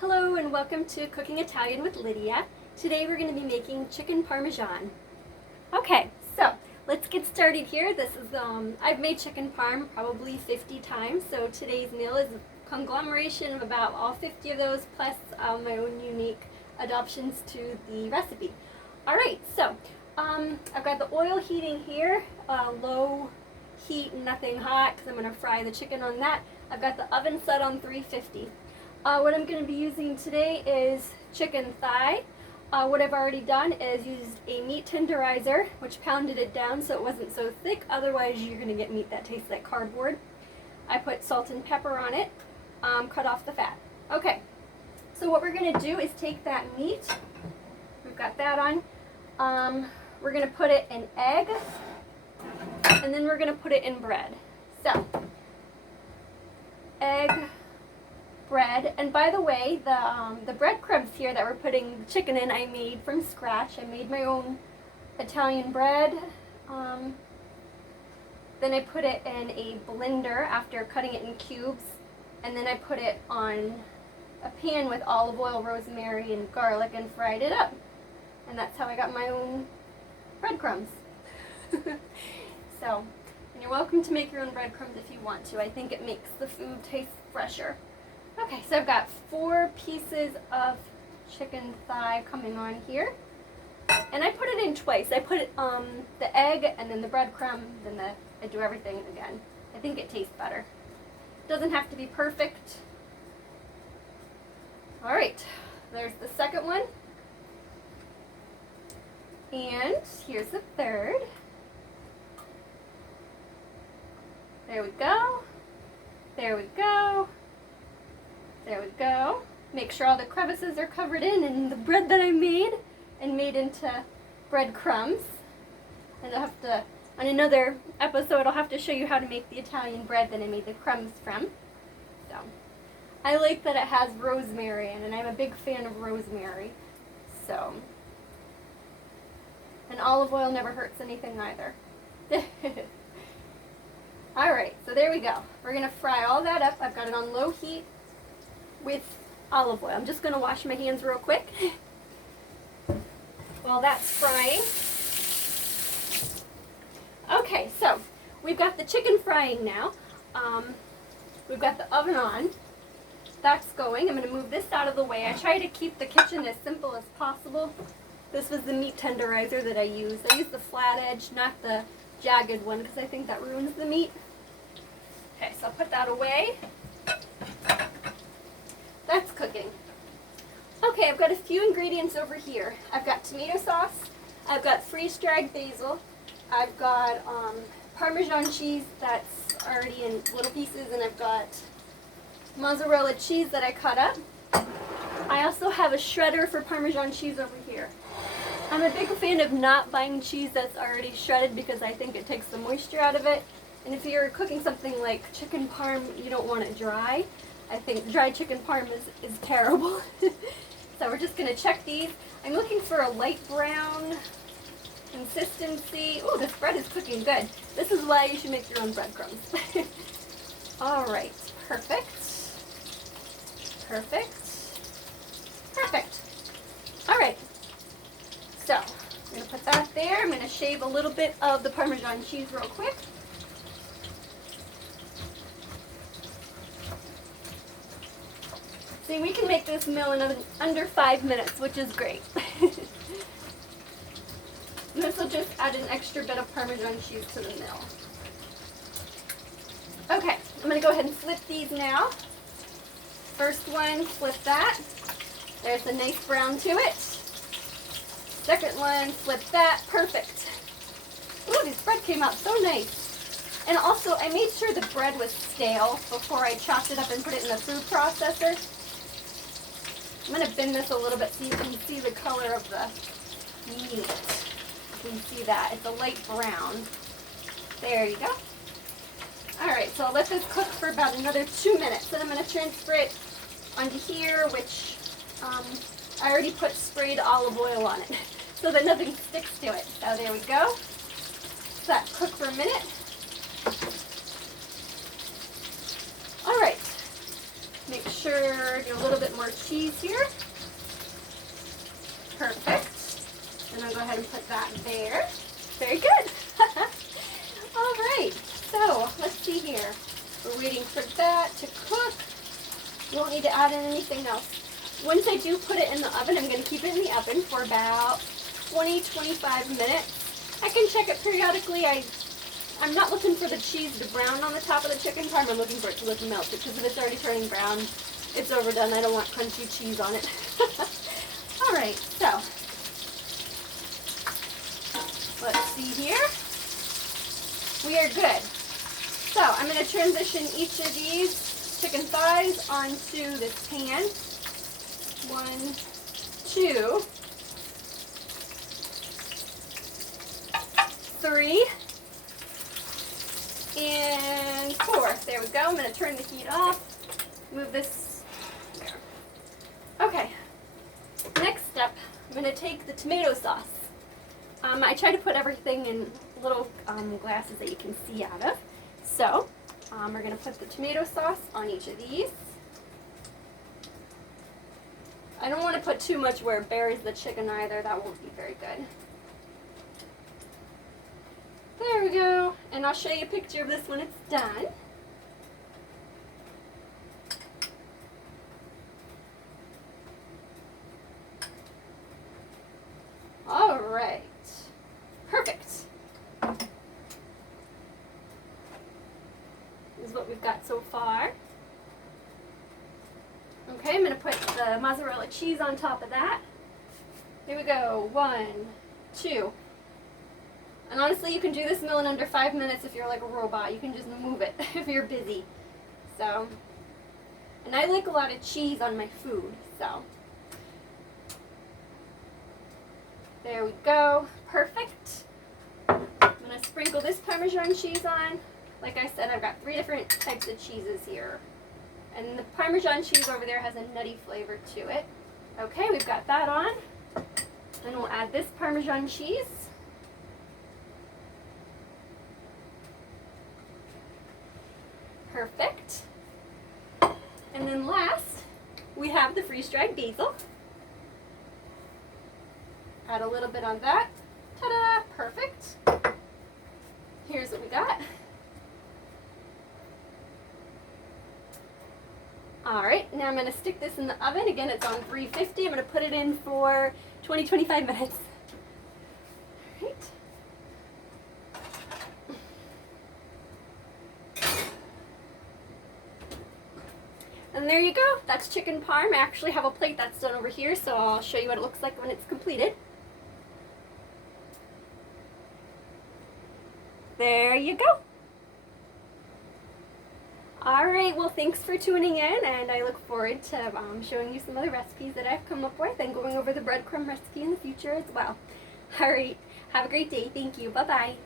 Hello and welcome to Cooking Italian with Lydia. Today we're going to be making chicken parmesan. Okay, so let's get started here. This is I've made chicken parm probably 50 times, so today's meal is a conglomeration of about all 50 of those plus my own unique adoptions to the recipe. All right, so I've got the oil heating here, low heat, nothing hot, because I'm going to fry the chicken on that. I've got the oven set on 350. What I'm going to be using today is chicken thigh. What I've already done is used a meat tenderizer, which pounded it down so it wasn't so thick. Otherwise, you're going to get meat that tastes like cardboard. I put salt and pepper on it, cut off the fat. Okay, so what we're going to do is take that meat. We've got that on. We're going to put it in egg, and then we're going to put it in bread. So, egg, bread, and by the way, the breadcrumbs here that we're putting the chicken in, I made from scratch. I made my own Italian bread. Then I put it in a blender after cutting it in cubes, and then I put it on a pan with olive oil, rosemary, and garlic and fried it up. And that's how I got my own breadcrumbs. So, and you're welcome to make your own breadcrumbs if you want to. I think it makes the food taste fresher. Okay, so I've got 4 pieces of chicken thigh coming on here. And I put it in twice. I put the egg and then the breadcrumb, then I do everything again. I think it tastes better. Doesn't have to be perfect. All right, there's the second one. And here's the third. There we go. There we go. There we go. Make sure all the crevices are covered in the bread that I made and made into breadcrumbs. And I'll have to, on another episode, I'll have to show you how to make the Italian bread that I made the crumbs from. So, I like that it has rosemary in it, and I'm a big fan of rosemary. So, and olive oil never hurts anything either. Alright, so there we go. We're going to fry all that up. I've got it on low heat with olive oil. I'm just going to wash my hands real quick while that's frying. Okay, so we've got the chicken frying now. We've got the oven on. That's going. I'm going to move this out of the way. I try to keep the kitchen as simple as possible. This was the meat tenderizer that I used. I used the flat edge, not the jagged one, because I think that ruins the meat. Okay, so I'll put that away. That's cooking. Okay, I've got a few ingredients over here. I've got tomato sauce, I've got freeze-dried basil, I've got Parmesan cheese that's already in little pieces, and I've got mozzarella cheese that I cut up. I also have a shredder for Parmesan cheese over here. I'm a big fan of not buying cheese that's already shredded because I think it takes the moisture out of it. And if you're cooking something like chicken parm, you don't want it dry. I think dry chicken parm is terrible. So we're just going to check these. I'm looking for a light brown consistency. Oh, this bread is cooking good. This is why you should make your own breadcrumbs. All right, perfect. Perfect. Perfect. All right. So, I'm going to put that there. I'm going to shave a little bit of the Parmesan cheese real quick. See, we can make this meal in under 5 minutes, which is great. And this will just add an extra bit of Parmesan cheese to the meal. Okay, I'm going to go ahead and flip these now. First one, flip that. There's a nice brown to it. Second one, flip that. Perfect. Ooh, this bread came out so nice. And also, I made sure the bread was stale before I chopped it up and put it in the food processor. I'm going to bend this a little bit so you can see the color of the meat. You can see that. It's a light brown. There you go. Alright, so I'll let this cook for about another 2 minutes. Then I'm going to transfer it onto here, which I already put sprayed olive oil on it so that nothing sticks to it. So there we go. Let that cook for a minute. Alright, make sure, do a little bit more cheese here. Perfect. And I'll go ahead and put that there. Very good. All right, so let's see here. We're waiting for that to cook. You won't need to add in anything else. Once I do put it in the oven, I'm going to keep it in the oven for about 20-25 minutes. I can check it periodically. I'm not looking for the cheese to brown on the top of the chicken parm. I'm looking for it to look melted, because if it's already turning brown, it's overdone. I don't want crunchy cheese on it. All right, so let's see here. We are good. So I'm going to transition each of these chicken thighs onto this pan. 1, 2, 3, and 4. There we go. I'm going to turn the heat off. Move this there. Okay. Next step, I'm going to take the tomato sauce. I try to put everything in little glasses that you can see out of. So we're going to put the tomato sauce on each of these. I don't want to put too much where it buries the chicken either. That won't be very good. There we go. And I'll show you a picture of this when it's done. All right. Perfect. This is what we've got so far. Okay, I'm going to put the mozzarella cheese on top of that. Here we go. 1, 2. And honestly, you can do this meal in under 5 minutes if you're like a robot. You can just move it if you're busy. So, and I like a lot of cheese on my food, so. There we go. Perfect. I'm going to sprinkle this Parmesan cheese on. Like I said, I've got 3 different types of cheeses here. And the Parmesan cheese over there has a nutty flavor to it. Okay, we've got that on. Then we'll add this Parmesan cheese. Perfect. And then last, we have the freeze-dried basil. Add a little bit on that. Ta-da! Perfect. Here's what we got. Alright, now I'm going to stick this in the oven. Again, it's on 350. I'm going to put it in for 20-25 minutes. Alright. And there you go. That's chicken parm. I actually have a plate that's done over here, so I'll show you what it looks like when it's completed. There you go. Alright, well thanks for tuning in, and I look forward to showing you some other recipes that I've come up with and going over the breadcrumb recipe in the future as well. Alright, have a great day. Thank you. Bye-bye.